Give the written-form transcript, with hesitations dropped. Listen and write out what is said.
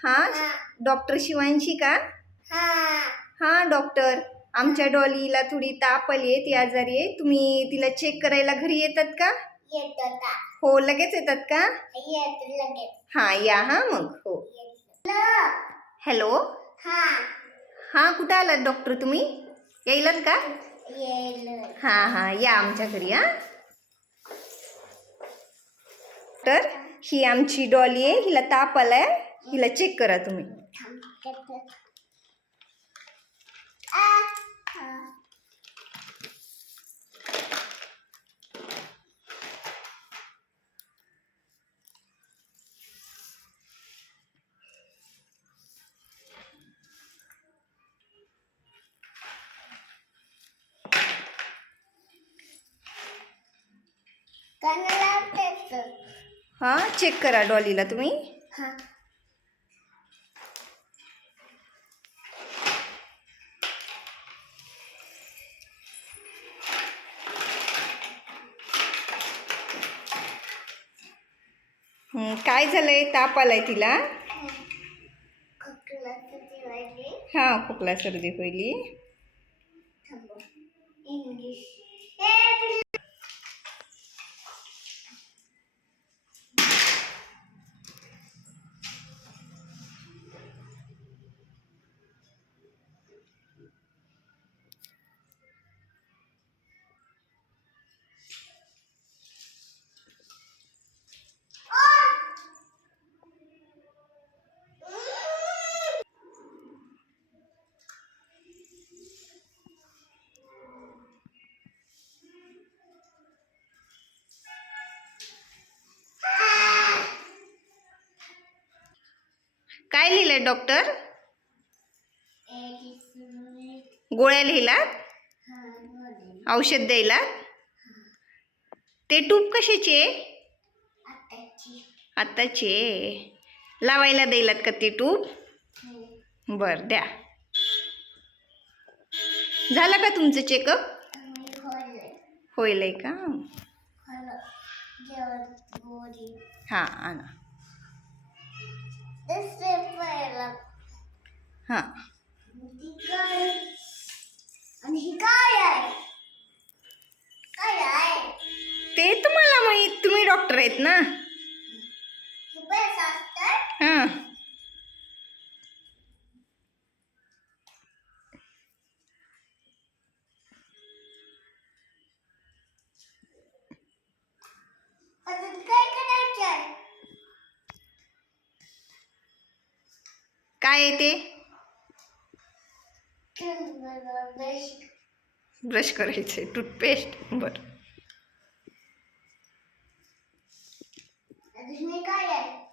हां डॉक्टर शिवांशी का? हां डॉक्टर, आमच्या डॉलीला थोडी ताप आली आहे, ती आजारी आहे. तुम्ही तिला चेक करायला घरी येतात का? हो लगेच येतात का? हां या हां मग. हो हॅलो. हां कुठं आलात डॉक्टर तुम्ही? येईलात का? हां हां या आमच्या घरी. हां तर ही आमची डॉली आहे, हिला ताप आलाय, हिला चेक करा तुम्ही. हां चेक करा डॉलीला तुम्ही. काय झालंय? ताप आलाय तिला. हां खोकला सर्दी होईली. काय लिहिलंय डॉक्टर? गोळ्या लिहिलात? औषध द्यायला? ते टूप कशाची आहे? आत्ताची आहे. लावायला द्यायलात का ते टूप? बर द्या. झालं का तुमचं चेकअप? होईल का? हां आणा. हां ते तुम्हाला माहीत, तुम्ही डॉक्टर आहेत ना. हां काय आहे ते? ब्रश करायचे, टूथपेस्ट. बरं काय आहे?